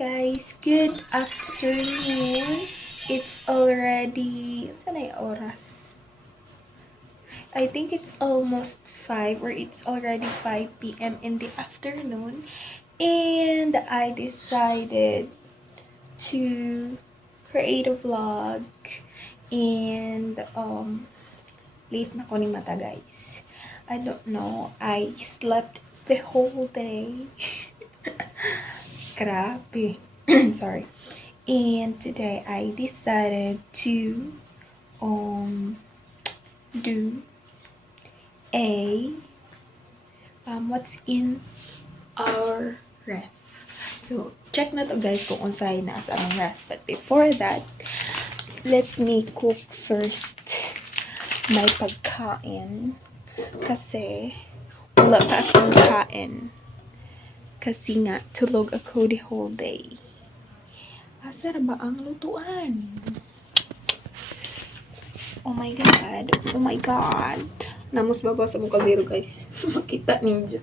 guys, good afternoon. It's already, saan na yung oras? I think it's almost 5 or it's already 5 p.m. in the afternoon. And I decided to create a vlog. And late na ko ni mata guys. I don't know. I slept the whole day. Grabe. Sorry. And today I decided to do a what's in our ref. So check na to guys kung unsay na sa among ref. But before that, let me cook first my pagkain kasi wala pa akong kain. Kasi nga, tulog ako the whole day. Asa ba ang lutuan? Oh my god. Oh my god. Namos baba sa mong kaldero, guys. Makita ninyo.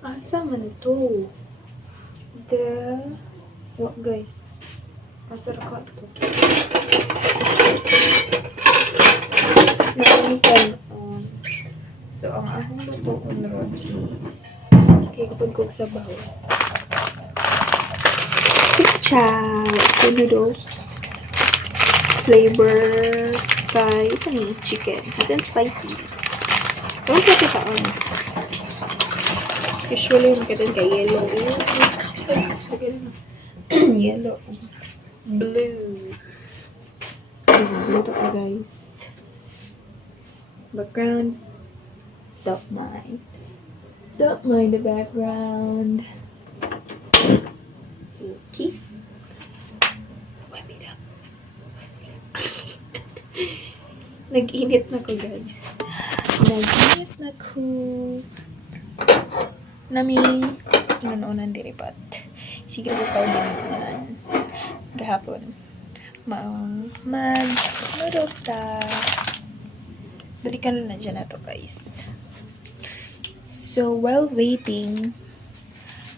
Asa man to? What, guys? Asa ra ka to? Nakalikan on. So, ang akong lutuan ron is kapag cook sa baho. Chow! Noodles. Flavor kay ito ni chicken. Hot and spicy. Huwag ka ito on. Usually, magkatan kay yellow. Yellow. Blue. So, ito ka guys. Background. Don't mind the background. Okay. Wipe it up. Nag-init na ko guys. Nag-init na ko. Nami unan diripat. Sige ko pa din gahapon. Mag noodles ta. Balikan na dyan na to guys. So, while waiting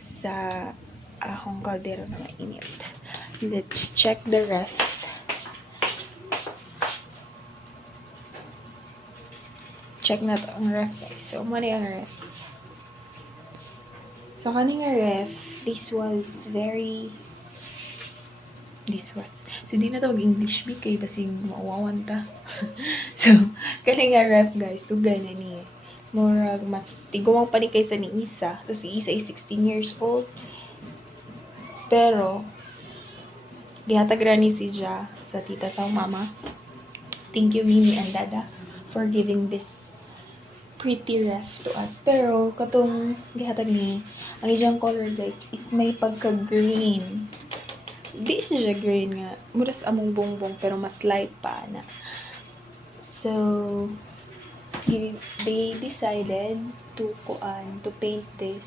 sa ahung kaldero na mainit, let's check the ref. Check na to ang ref guys. So, mali ang ref. So, kaning ref, so, di na to English big kay basing mauwawan ta. So, kaning ref guys, tugay na niya. Maora, mas tigumang pa ni kaysa ni Isa. So, si Isa is 16 years old. Pero, gihatag rani si Ja sa tita sa mama. Thank you, Mimi and Dada, for giving this pretty ref to us. Pero, katong gihatag ni, ang ijang color, guys, is may pagka-green. Di siya green nga. Muras among bongbong, pero mas light pa na. So, they decided to paint this,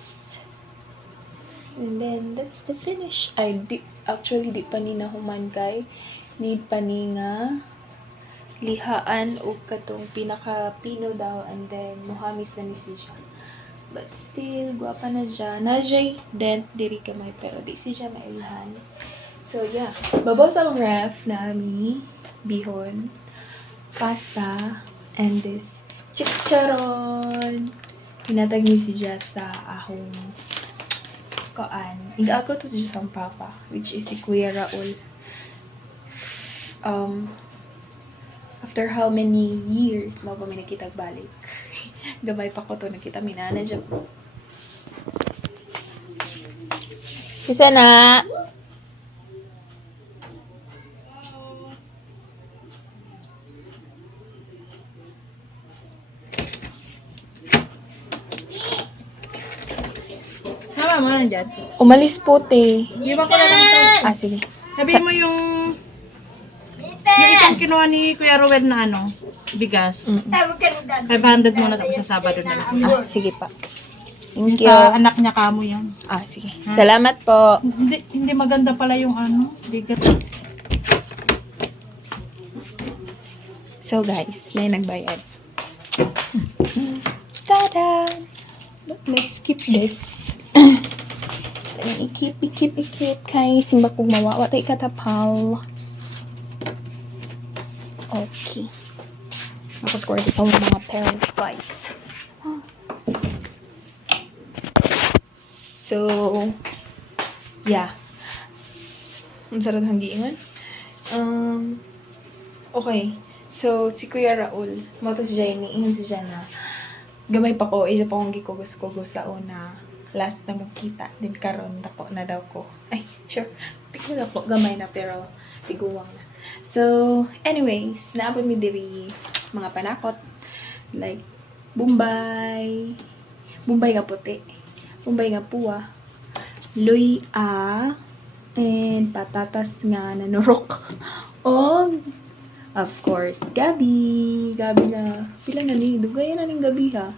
and then that's the finish. Actually di pa ni nahuman kay need pa ni nga lihaan o katong pinaka pino daw, and then muhamis na ni siya, but still guwapa na siya. Najay dent diri kamay pero di siya mailihan. So yeah, babaw sa ref nami bihon, pasta, and this chicharon. Hinatag ni siya sa ahong kaan. Iga-ako to siya sa papa, which is si Kuya Raul. After how many years, mo ba may nakitag balik. Gamay pa ko to, nakita minana dyan. Isa na! Sama mo lang dyan. Umalis po, te. Iwan ko na lang ito. Ah, sige. Sabihin mo yung isang kinuha ni Kuya Ruel na bigas. 500 muna tapos sa Sabado na lang. Ah, sige pa. Yung Thank you. sa anak niya kamo yan. Ah, sige. Salamat po. Hindi maganda pala yung bigas. So guys, may nagbayad. Tada! Let's skip this. ikip kay simba kong mawawa tayo katapal. Okay. Tapos ko ito sa mga parents guys. So, yeah. Ang sarap ng giingon. Okay. So, si Kuya Raul, moto si Jenny, ingon si Jana. Gamay pa ko, isa pa akong gikugos-kugos sa una. Last na magkita. Din karon dako na daw ko. Ay, sure. Tigul ako, gamay na pero tiguwang na. So, anyways, naabot mi diri mga panakot. Like, Bombay. Bombay nga puti. Bombay nga puwa. Luya. And patatas nga nanurok. O, of course, gabi. Gabi na. Pila na ni? Dugay na ning gabi ha.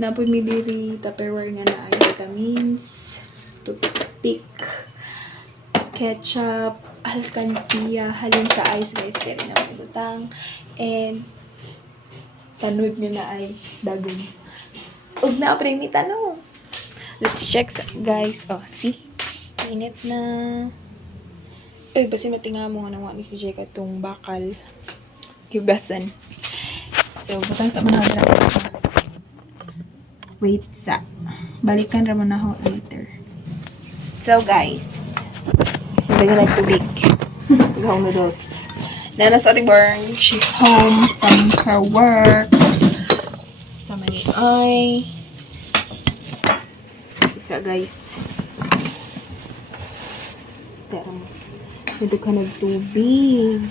Napoy mi diri Tupperware nga na ay vitamins, toothpick, ketchup, alkansya, halin sa ice guys, kaya na pagutang, and tanod nga na ay dagong. Ug na premita no. Let's check guys. Oh, see? Init na. Eh, basi matinga mo nga nawa ni si Jeka itong bakal. Hibasan. So, butang sa manahal na. Wait sa. Balikan raman na ako later. So, guys. Nalagyan na tubig. Gawang noodles. Nana sa ating burn. She's home from her work. Sa mani ay. Isa, guys. Tara mo. Ito ka nagtubig.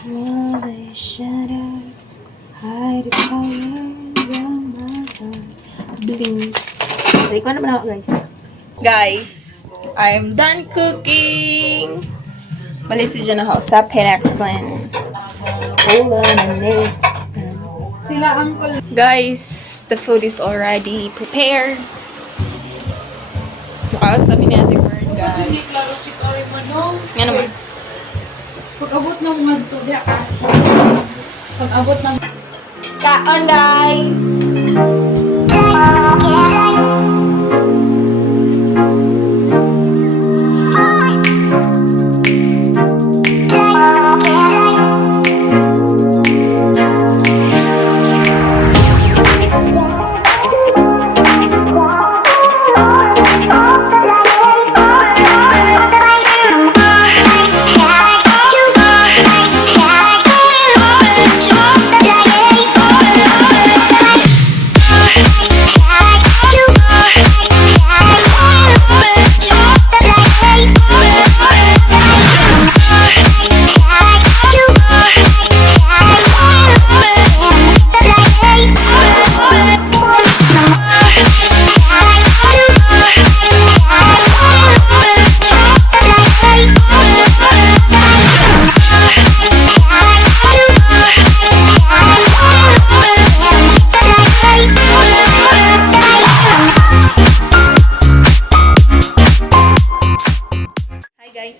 All the shadows hide the color around my heart. Bling. Try ko naman ako, guys. Guys, I'm done cooking. Balit si Jana ako sa Pinaxlan. Hold on a minute. Sila uncle. Guys, the food is already prepared. Out sa minati word, guys. klaro si Tori Manong. Nga naman. Pag-abot ng mga to, diya ka. Pag-abot ng... Kaon, guys!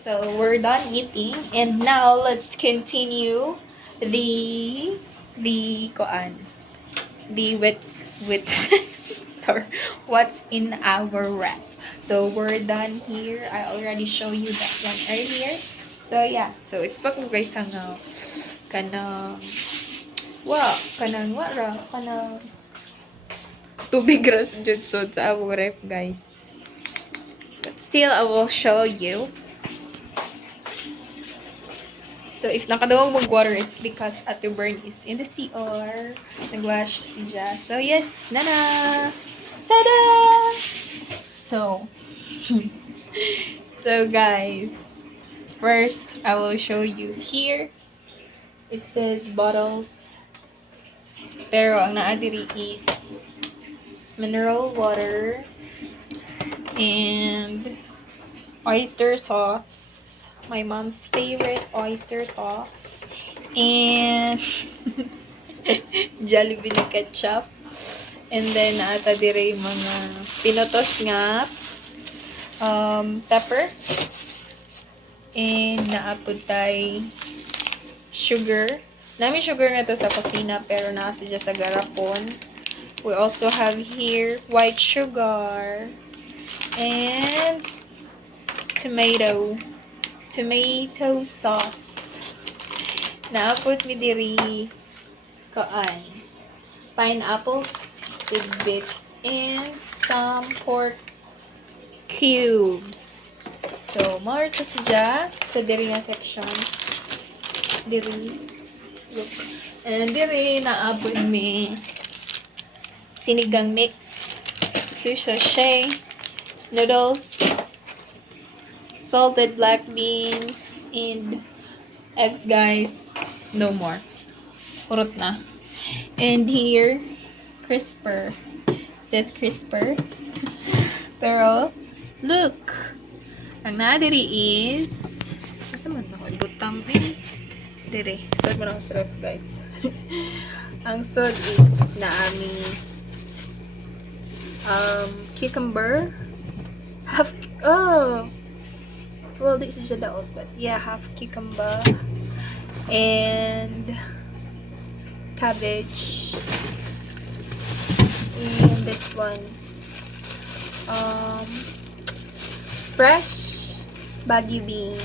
So we're done eating, and now let's continue the sorry, what's in our wrap. So we're done here. I already show you that one earlier. So yeah, so it's back guys ang kanang tubig ras jud so sa our ref guys. But still I will show you. So, if nakadawag mag-water, it's because Ate Bern is in the CR. Nag-wash si Ja. So, yes. Nana! Tada! So, so guys, first, I will show you here. It says bottles. Pero, ang naadiri is mineral water and oyster sauce. My mom's favorite oyster sauce and Jollibee na ketchup, and then naata dire mga pinotos nga pepper, and naapod tay sugar. Nami sugar nga to sa kusina pero nasa siya sa garapon. We also have here white sugar and tomato sauce. Naapot mi diri kaan pineapple tidbits and some pork cubes. So, more to siya sa diri nga section. Diri. Look. And diri naabot mi sinigang mix, sushi, noodles, salted black beans, and eggs, guys. No more. Kurot na. And here, crisper. It says crisper. Pero, look. Ang nadiri is, asa man ako? Butang eh. Diri. Sod mo na ako sarap, guys. Ang sod is naami cucumber. Well, this is just daot, but yeah, half cucumber and cabbage. And this one, fresh baggy beans.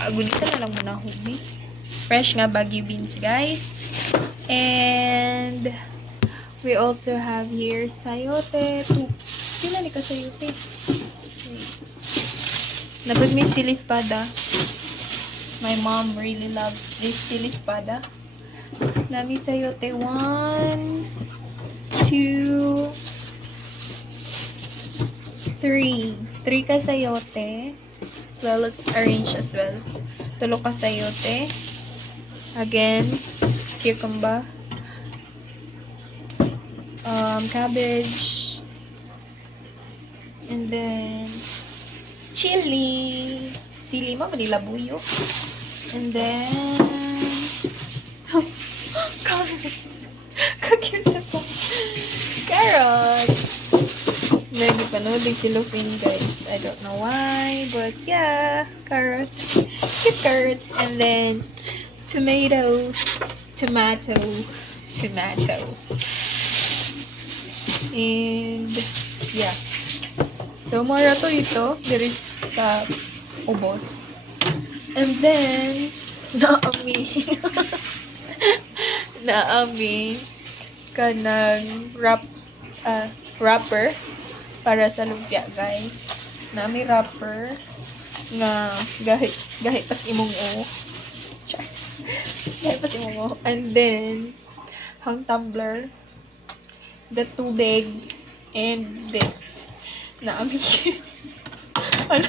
Gunita na lang muna hubi. Fresh nga baggy beans, guys. And we also have here sayote. Sila ni ka sayote. Napag may sili espada. My mom really loves this sili espada. Nami sayote. 1, 2, 3. 3 ka sayote. Well, let's arrange as well. 3 ka sayote. Again, cucumber. Cabbage. And then chili. Sili mo, manila buyo. And then carrots. Kakute po. Carrots. Lagi panooding si Lupin, guys. I don't know why, but yeah, carrots. Cute carrots. And then tomato. And yeah. So, mara to ito. There is sa ubos. And then, naami kanang wrapper para sa lumpia, guys. Naami wrapper nga gahit pas imong o. Gahit pas imong o. And then, hang tumbler, the tubig, and this. Naami. Ano?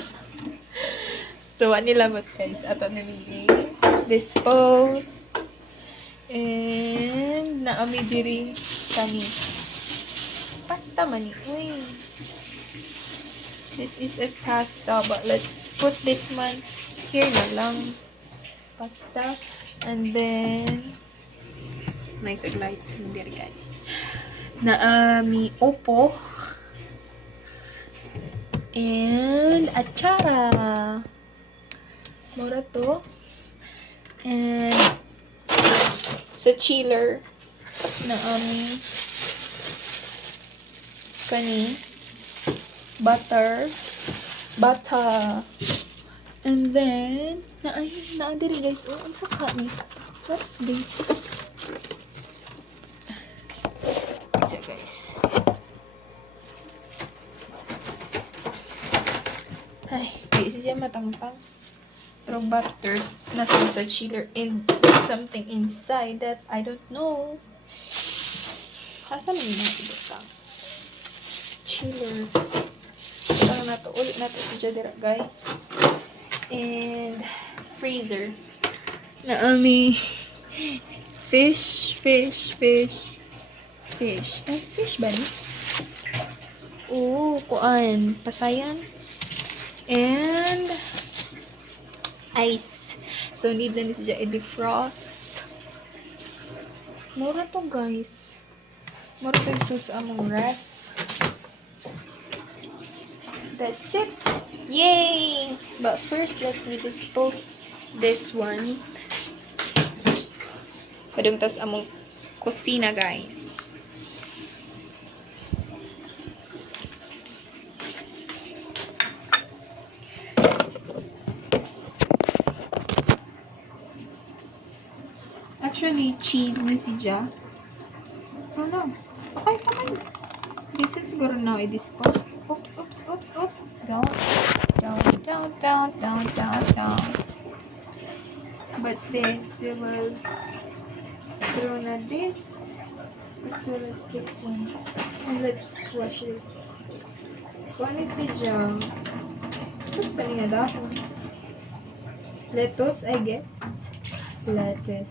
So, anilabot, guys. Ato nilili. Dispose. And, naami diri kami. Pasta man ni. Uy. This is a pasta, but let's put this one here na lang. Pasta. And then, nice and light diri, guys. Naami opo. And achara. Maora to. And sa chiller naami kani butter. And then naadiri, guys. Oh, ang saka ni. What's this? So, guys. Ay, di siya matangpang. Pero butter nasa sa chiller and there's something inside that I don't know. Asa man yung ibutang? Chiller. Parang ulit nato siya dira, guys. And freezer. Naami fish. Ay, fish ba ni? Kuan. Pasayan. And ice. So, need na siya i-defrost. Mura to, guys. Mura to yung suit sa among ref. That's it. Yay! But first, let me dispose this one. Padung tas among kusina, guys. Actually, cheese ni si Ja. Oh no. Okay, come on. This is siguro now i-dispose. Oops, oops, oops, oops. Don't. But this, we will throw na this as well as this one. And let's wash this. Kung ano si Ja? Saan nga dahon? Lettuce, I guess. Lettuce.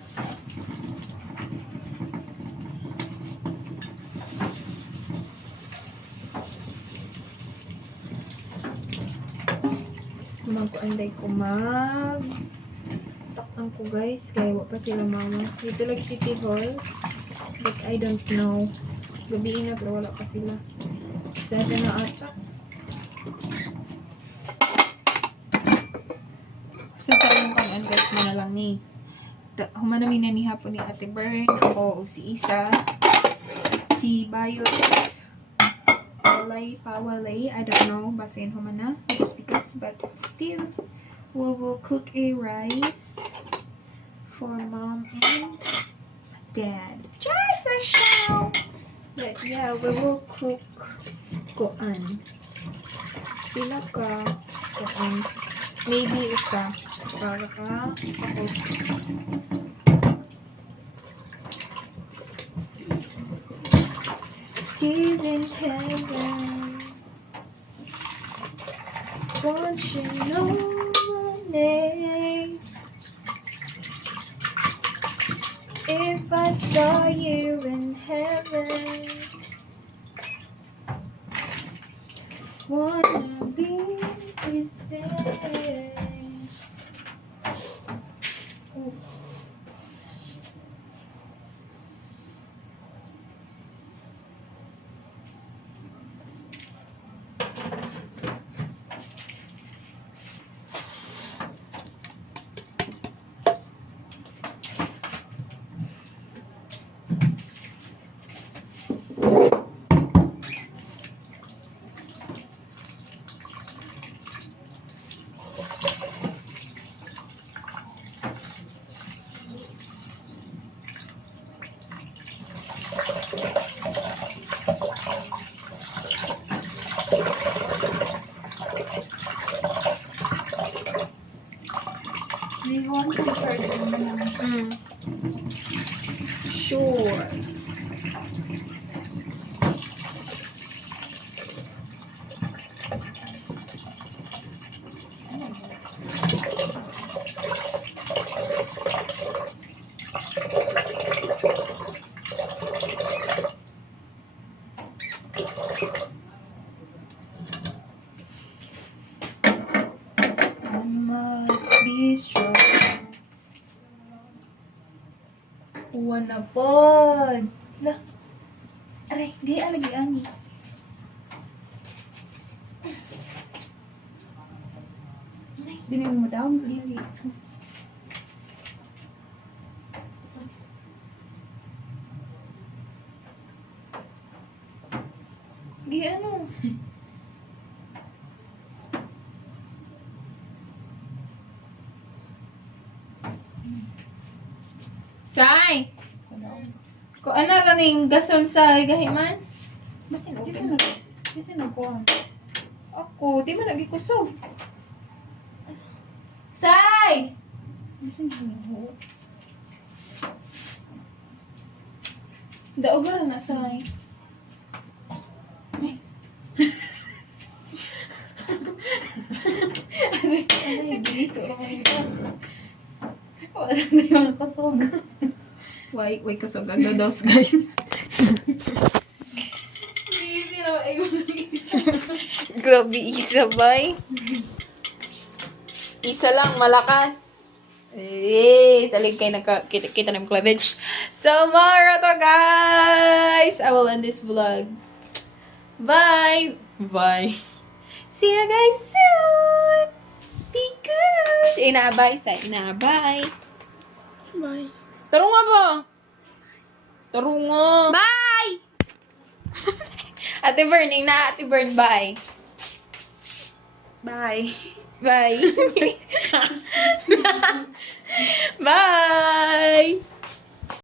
Magkuanday ko takpan ko guys, kaya wala pa sila mama. Dito like City Hall, but I don't know. Gabi na pero wala pa sila. 7 na ata. So sa yung pang-unless mo na lang ni. Humanamin na ni hapon ni Ate Bern, ako si Isa, si Bayot, Pawalay, I don't know, basahin humana, just because, but still, we will cook a rice for mom and dad. Just a show! But yeah, we will cook koan. Pila ka koan. Maybe isa. Para ka tapos. Tears in heaven. Don't you know my name? If I saw you in heaven, wanna be the same. Oh. Do you want to start naman? Sure. I must be strong. Wanna pod. Lah. Aray, di lagi ani. Dili mo down dili. Gi ano? Say. Ko ana lang ning gasol sa gahiman? Basin open. Kasi nagkuhan. Ako, di man lagi kusog. Say. Kasi nagkuhan. Daog ra na say. Ay, gilis o Wala na yung kusog. Why kusog ang dados, guys. Easy na, ay isa. Grabe, isa bay. Isa lang, malakas. Eh, talig kayo kita ng cleavage. So, Maora to, guys! I will end this vlog. Bye! Bye! See you guys soon! Be good! Inaabay sa inaabay. Bye. Taro nga ba? Taro nga. Bye! Ate Burning na, Ate Burn, bye. Bye. Bye.